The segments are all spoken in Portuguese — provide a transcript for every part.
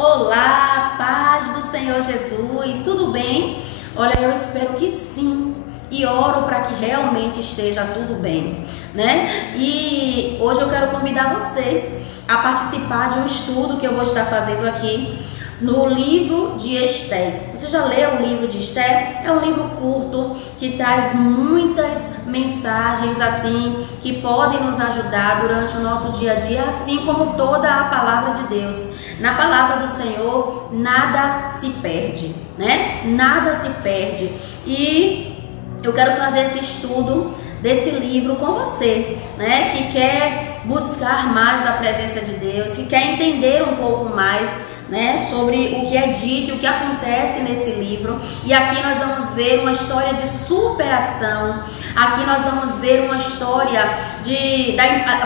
Olá, paz do Senhor Jesus, tudo bem? Olha, eu espero que sim e oro para que realmente esteja tudo bem, né? E hoje eu quero convidar você a participar de um estudo que eu vou estar fazendo aqui no livro de Esther. Você já leu o livro de Esther? É um livro curto que traz muitas mensagens assim que podem nos ajudar durante o nosso dia a dia, assim como toda a palavra de Deus. Na palavra do Senhor nada se perde, né? Nada se perde. E eu quero fazer esse estudo desse livro com você, né? Que quer buscar mais da presença de Deus, que quer entender um pouco mais, né, sobre o que é dito e o que acontece nesse livro. E aqui nós vamos ver uma história de superação. Aqui nós vamos ver uma história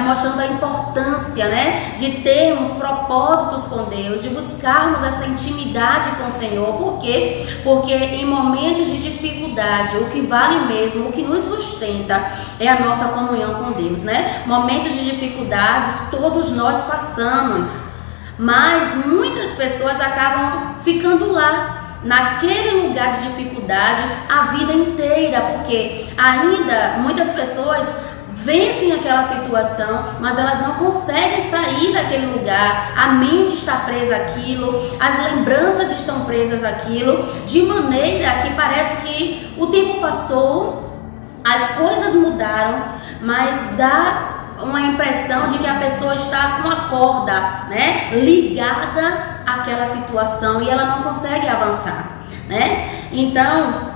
mostrando a importância, né, de termos propósitos com Deus, de buscarmos essa intimidade com o Senhor. Por quê? Porque em momentos de dificuldade, o que vale mesmo, o que nos sustenta é a nossa comunhão com Deus, né? Momentos de dificuldades todos nós passamos, mas muitas pessoas acabam ficando lá, naquele lugar de dificuldade, a vida inteira, porque ainda muitas pessoas vencem aquela situação, mas elas não conseguem sair daquele lugar. A mente está presa àquilo, as lembranças estão presas àquilo, de maneira que parece que o tempo passou, as coisas mudaram, mas dá uma impressão de que a pessoa está com a corda, né, ligada àquela situação e ela não consegue avançar, né? Então,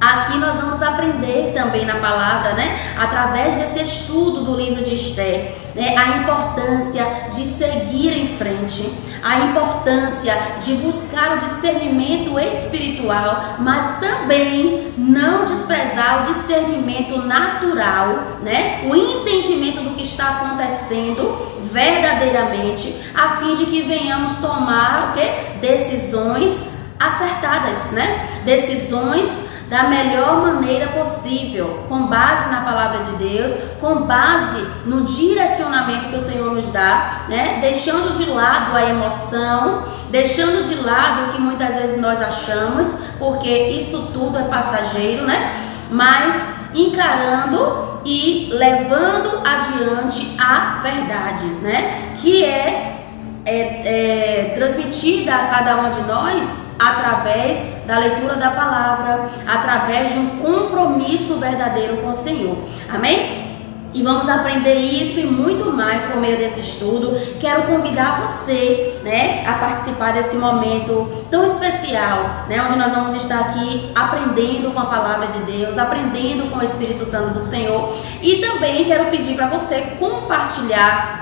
aqui nós vamos aprender também na palavra, né, através desse estudo do livro de Esther, né, a importância de seguir em frente, a importância de buscar o discernimento espiritual, mas também não desprezar o discernimento natural, né, o entendimento do que está acontecendo verdadeiramente, a fim de que venhamos tomar o quê? Decisões acertadas, né? Decisões da melhor maneira possível, com base na palavra de Deus, com base no direcionamento que o Senhor nos dá, né? Deixando de lado a emoção, deixando de lado o que muitas vezes nós achamos, porque isso tudo é passageiro, né? Mas encarando e levando adiante a verdade, né? Que é transmitida a cada um de nós através da leitura da palavra, através de um compromisso verdadeiro com o Senhor. Amém? E vamos aprender isso e muito mais por meio desse estudo. Quero convidar você, né, a participar desse momento tão especial, né, onde nós vamos estar aqui aprendendo com a palavra de Deus, aprendendo com o Espírito Santo do Senhor. E também quero pedir para você compartilhar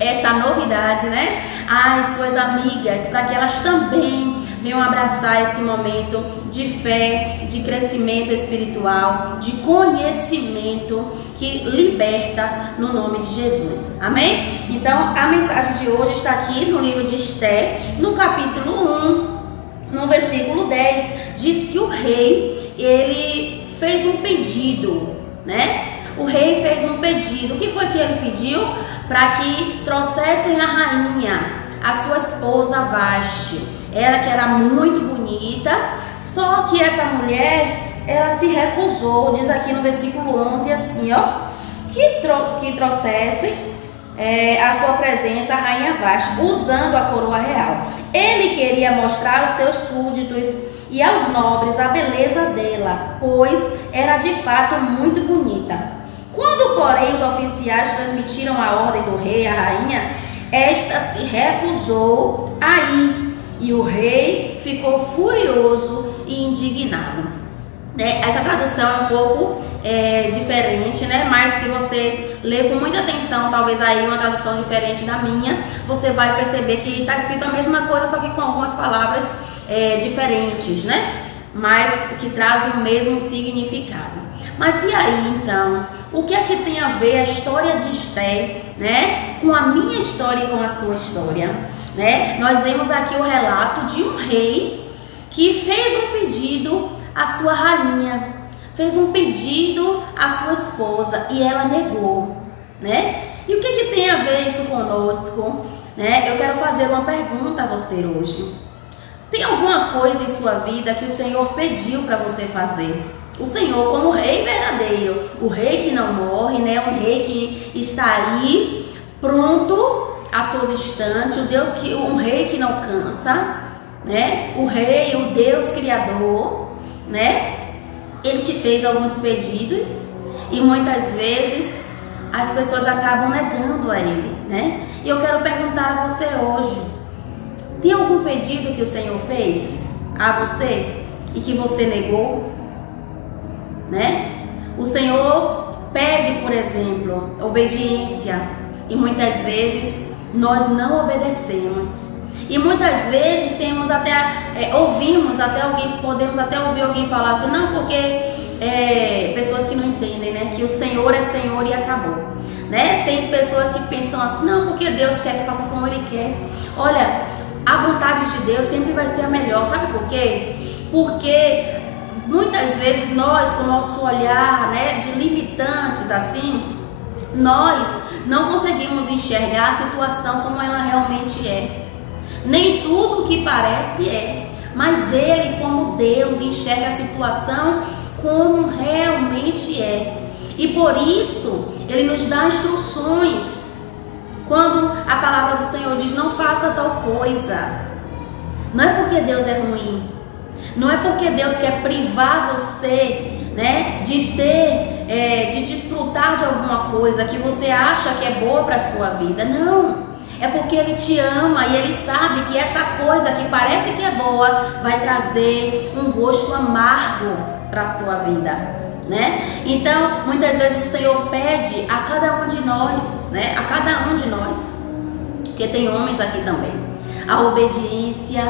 essa novidade, né, às suas amigas, para que elas também venham abraçar esse momento de fé, de crescimento espiritual, de conhecimento que liberta no nome de Jesus. Amém? Então, a mensagem de hoje está aqui no livro de Esther, no capítulo 1, no versículo 10, diz que o rei, ele fez um pedido, né? O rei fez um pedido. O que foi que ele pediu? Para que trouxessem a rainha, a sua esposa Vasti. Ela que era muito bonita, só que essa mulher, ela se recusou, diz aqui no versículo 11 assim, ó, que trouxessem a sua presença a rainha Vasti, usando a coroa real. Ele queria mostrar aos seus súditos e aos nobres a beleza dela, pois era de fato muito bonita. Quando, porém, os oficiais transmitiram a ordem do rei à rainha, esta se recusou a ir. E o rei ficou furioso e indignado. Essa tradução é um pouco diferente, né? Mas se você ler com muita atenção, talvez aí uma tradução diferente da minha, você vai perceber que está escrito a mesma coisa, só que com algumas palavras diferentes, né? Mas que trazem o mesmo significado. Mas e aí então, o que é que tem a ver a história de Esther, né, com a minha história e com a sua história? Né? Nós vemos aqui o relato de um rei que fez um pedido à sua rainha, fez um pedido à sua esposa e ela negou, né? E o que tem a ver isso conosco? né? Eu quero fazer uma pergunta a você hoje. Tem alguma coisa em sua vida que o Senhor pediu para você fazer? O Senhor, como rei verdadeiro, o rei que não morre, né? Um rei que está aí, pronto a todo instante, um rei que não cansa, né? O rei, o Deus criador, né? Ele te fez alguns pedidos e muitas vezes as pessoas acabam negando a ele, né? E eu quero perguntar a você hoje: tem algum pedido que o Senhor fez a você e que você negou, né? O Senhor pede, por exemplo, obediência e muitas vezes nós não obedecemos. E muitas vezes ouvimos até alguém, podemos até ouvir alguém falar assim, não, porque pessoas que não entendem, né, que o Senhor é Senhor e acabou, né? Tem pessoas que pensam assim, não, porque Deus quer que eu faça como Ele quer. Olha, a vontade de Deus sempre vai ser a melhor, sabe por quê? Porque muitas vezes nós, com o nosso olhar, né, de limitantes assim, nós não conseguimos enxergar a situação como ela realmente é. Nem tudo que parece é, mas Ele, como Deus, enxerga a situação como realmente é. E por isso, Ele nos dá instruções. Quando a palavra do Senhor diz, não faça tal coisa, não é porque Deus é ruim, não é porque Deus quer privar você, né, de desfrutar de alguma coisa que você acha que é boa para a sua vida. Não. É porque Ele te ama e Ele sabe que essa coisa que parece que é boa vai trazer um gosto amargo para a sua vida, né? Então, muitas vezes o Senhor pede a cada um de nós, né? A cada um de nós, porque tem homens aqui também, a obediência.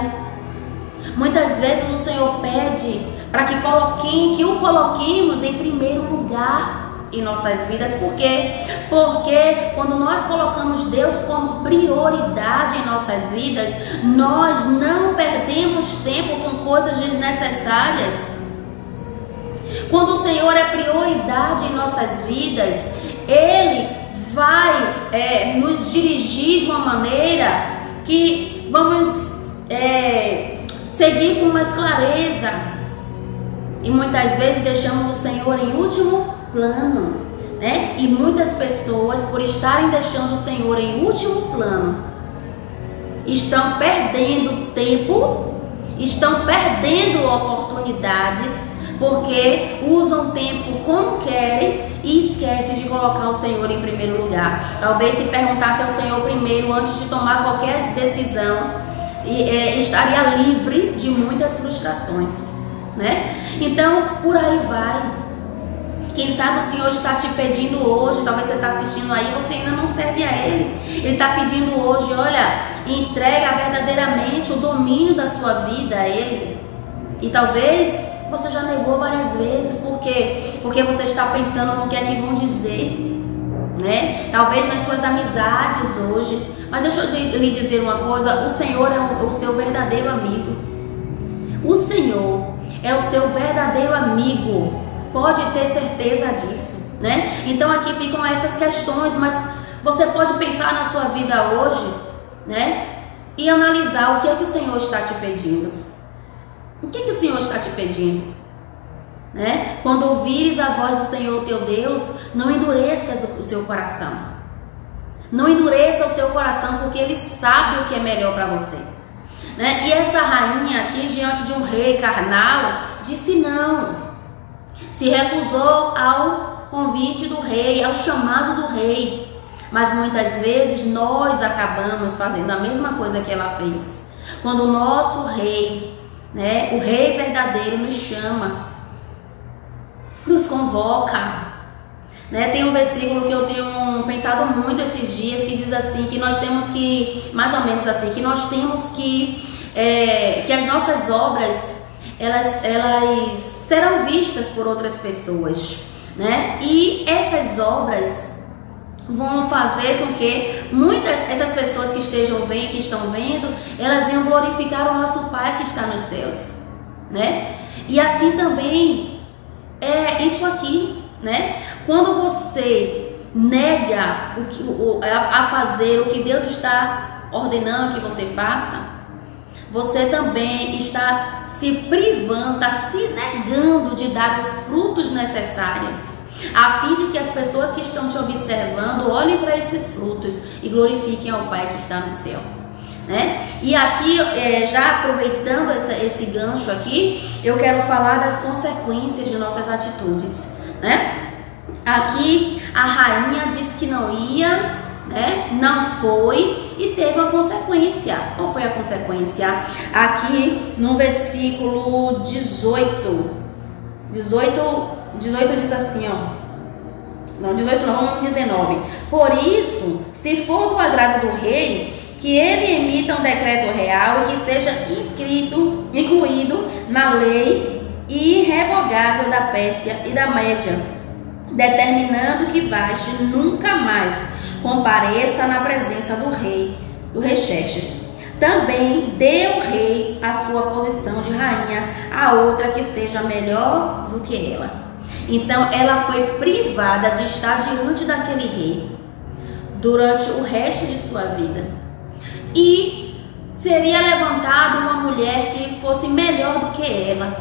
Muitas vezes o Senhor pede para que o coloquemos em primeiro lugar em nossas vidas. Por quê? Porque quando nós colocamos Deus como prioridade em nossas vidas, nós não perdemos tempo com coisas desnecessárias. Quando o Senhor é prioridade em nossas vidas, Ele vai nos dirigir de uma maneira que vamos seguir com mais clareza. E muitas vezes deixamos o Senhor em último plano, né? E muitas pessoas, por estarem deixando o Senhor em último plano, estão perdendo tempo, estão perdendo oportunidades, porque usam tempo como querem e esquecem de colocar o Senhor em primeiro lugar. Talvez se perguntasse ao Senhor primeiro antes de tomar qualquer decisão, estaria livre de muitas frustrações, né? Então, por aí vai. Quem sabe o Senhor está te pedindo hoje, talvez você está assistindo aí, você ainda não serve a Ele. Ele está pedindo hoje, olha, entrega verdadeiramente o domínio da sua vida a Ele. E talvez você já negou várias vezes, por quê? Porque você está pensando no que é que vão dizer, né? Talvez nas suas amizades hoje. Mas deixa eu lhe dizer uma coisa, o Senhor é o seu verdadeiro amigo. O Senhor é o seu verdadeiro amigo. Pode ter certeza disso, né? Então aqui ficam essas questões, mas você pode pensar na sua vida hoje, né? E analisar o que é que o Senhor está te pedindo. O que é que o Senhor está te pedindo? Né? Quando ouvires a voz do Senhor teu Deus, não endureças o seu coração. Não endureça o seu coração, porque Ele sabe o que é melhor para você, né? E essa rainha aqui, diante de um rei carnal, disse não. Se recusou ao convite do rei, ao chamado do rei. Mas muitas vezes nós acabamos fazendo a mesma coisa que ela fez. Quando o nosso rei, né, o rei verdadeiro nos chama, nos convoca, né? Tem um versículo que eu tenho pensado muito esses dias, que diz assim, que nós temos que, mais ou menos assim, que nós temos que as nossas obras elas serão vistas por outras pessoas, né? E essas obras vão fazer com que essas pessoas que estão vendo, elas venham glorificar o nosso Pai que está nos céus, né? E assim também é isso aqui, né? Quando você nega a fazer o que Deus está ordenando que você faça, você também está se privando, está se negando de dar os frutos necessários, a fim de que as pessoas que estão te observando olhem para esses frutos e glorifiquem ao Pai que está no céu, né? E aqui, já aproveitando esse gancho aqui, eu quero falar das consequências de nossas atitudes, né? Aqui a rainha disse que não ia, né? Não foi e teve uma consequência. Qual foi a consequência? Aqui no versículo 18 diz assim, ó. Não, 18 não, vamos 19. Por isso, se for do agrado do rei, que ele emita um decreto real e que seja incluído na lei irrevogável da Pérsia e da Média, determinando que Vaste nunca mais compareça na presença do rei Xerxes. Também dê o rei a sua posição de rainha a outra que seja melhor do que ela. Então ela foi privada de estar diante daquele rei durante o resto de sua vida. E seria levantada uma mulher que fosse melhor do que ela.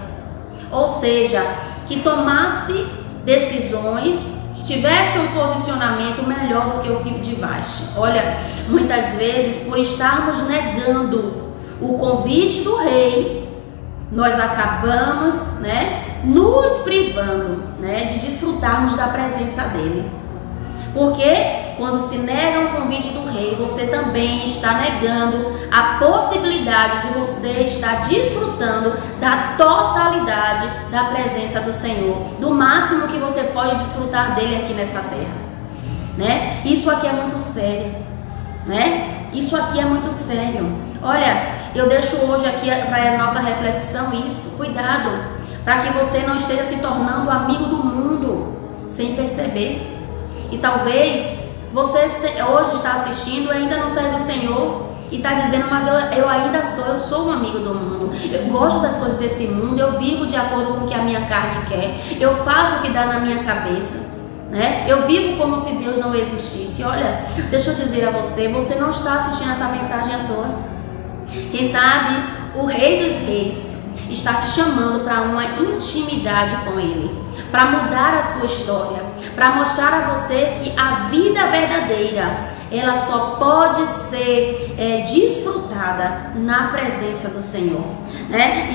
Ou seja, que tomasse decisões, que tivesse um posicionamento melhor do que o de Vaste. Olha, muitas vezes, por estarmos negando o convite do rei, nós acabamos, nos privando, de desfrutarmos da presença dele. Porque quando se nega o convite do rei, você também está negando a possibilidade de você estar desfrutando da totalidade da presença do Senhor, do máximo que você pode desfrutar dele aqui nessa terra, Isso aqui é muito sério, Isso aqui é muito sério. Olha, eu deixo hoje aqui para a nossa reflexão isso. Cuidado, para que você não esteja se tornando amigo do mundo sem perceber. E talvez você hoje está assistindo e ainda não serve o Senhor e está dizendo, mas eu sou um amigo do mundo, eu gosto das coisas desse mundo, eu vivo de acordo com o que a minha carne quer, eu faço o que dá na minha cabeça, eu vivo como se Deus não existisse. Olha, deixa eu dizer a você, você não está assistindo essa mensagem à toa. Quem sabe o Rei dos Reis está te chamando para uma intimidade com Ele, para mudar a sua história, para mostrar a você que a vida verdadeira, ela só pode ser desfrutada na presença do Senhor,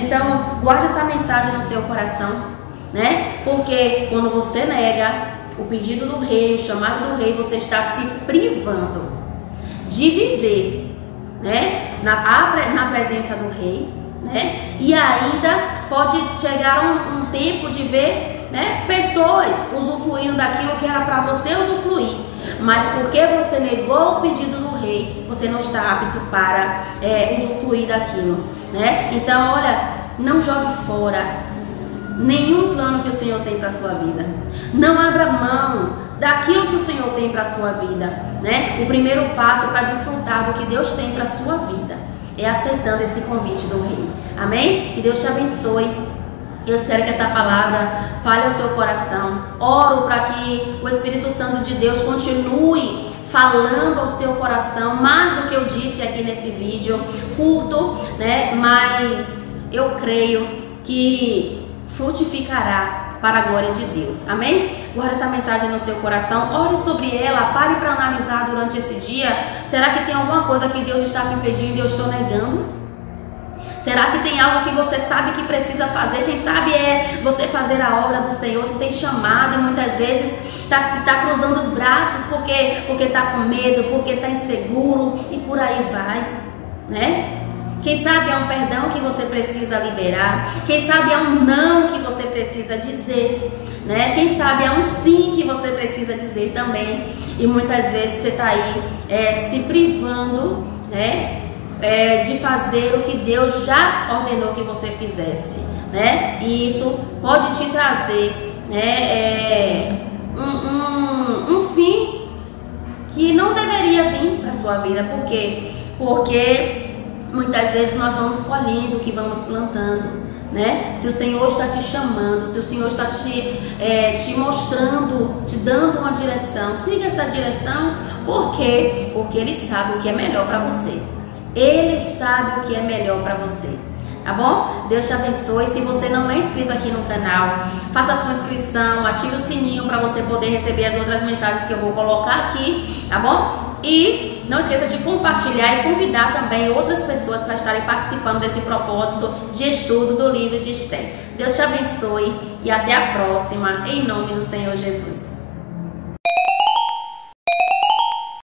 Então, guarde essa mensagem no seu coração, Porque quando você nega o pedido do rei, o chamado do rei, você está se privando de viver, na presença do rei, E ainda pode chegar um tempo de ver, pessoas usufruindo daquilo que era para você usufruir, mas porque você negou o pedido do rei, você não está apto para usufruir daquilo, Então, olha, não jogue fora nenhum plano que o Senhor tem para a sua vida. Não abra mão daquilo que o Senhor tem para a sua vida, O primeiro passo para desfrutar do que Deus tem para a sua vida é aceitando esse convite do rei. Amém? E Deus te abençoe. Eu espero que essa palavra fale ao seu coração. Oro para que o Espírito Santo de Deus continue falando ao seu coração, mais do que eu disse aqui nesse vídeo curto, Mas eu creio que frutificará para a glória de Deus. Amém? Guarde essa mensagem no seu coração, ore sobre ela, pare para analisar durante esse dia. Será que tem alguma coisa que Deus está me impedindo e eu estou negando? Será que tem algo que você sabe que precisa fazer? Quem sabe é você fazer a obra do Senhor. Você tem chamado e muitas vezes está cruzando os braços porque está com medo, porque está inseguro e por aí vai, Quem sabe é um perdão que você precisa liberar. Quem sabe é um não que você precisa dizer, Quem sabe é um sim que você precisa dizer também. E muitas vezes você está aí se privando, de fazer o que Deus já ordenou que você fizesse, E isso pode te trazer, um fim que não deveria vir para a sua vida. Por quê? Porque muitas vezes nós vamos colhendo o que vamos plantando, Se o Senhor está te chamando, se o Senhor está te mostrando, te dando uma direção, siga essa direção, Por quê? Porque Ele sabe o que é melhor para você. Ele sabe o que é melhor para você. Tá bom? Deus te abençoe. Se você não é inscrito aqui no canal, faça a sua inscrição, ative o sininho para você poder receber as outras mensagens que eu vou colocar aqui, tá bom? E não esqueça de compartilhar e convidar também outras pessoas para estarem participando desse propósito de estudo do livro de Esther. Deus te abençoe e até a próxima, em nome do Senhor Jesus.